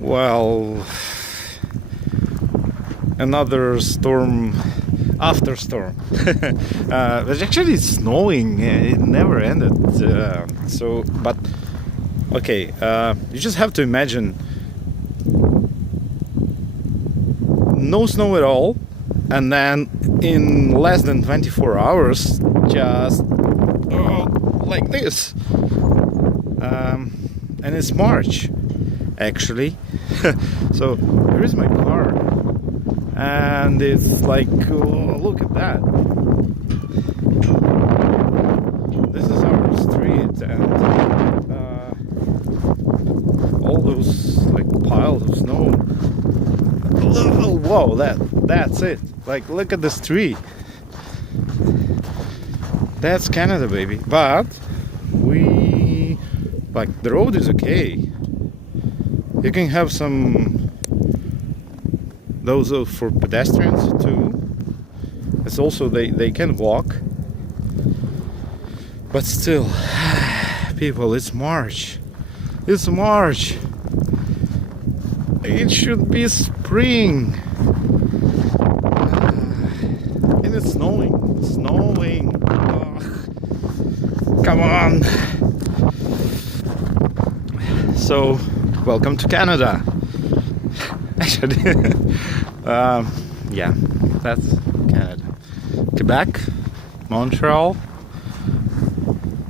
Well, another storm after storm. But actually it's snowing. It never ended. But okay, you just have to imagine no snow at all, and then in less than 24 hours, just like this. And it's March, actually. So here is my car, and it's like, oh, look at that. This is our street, and all those like piles of snow. Oh, whoa, that's it. Like, look at this tree. That's Canada, baby. But the road is okay. You can have some those for pedestrians too. It's also they can walk. But still, people, it's March. It's March. It should be spring. And it's snowing. It's snowing. Ugh. Come on. So, welcome to Canada. Actually, yeah, that's Canada. Quebec, Montreal,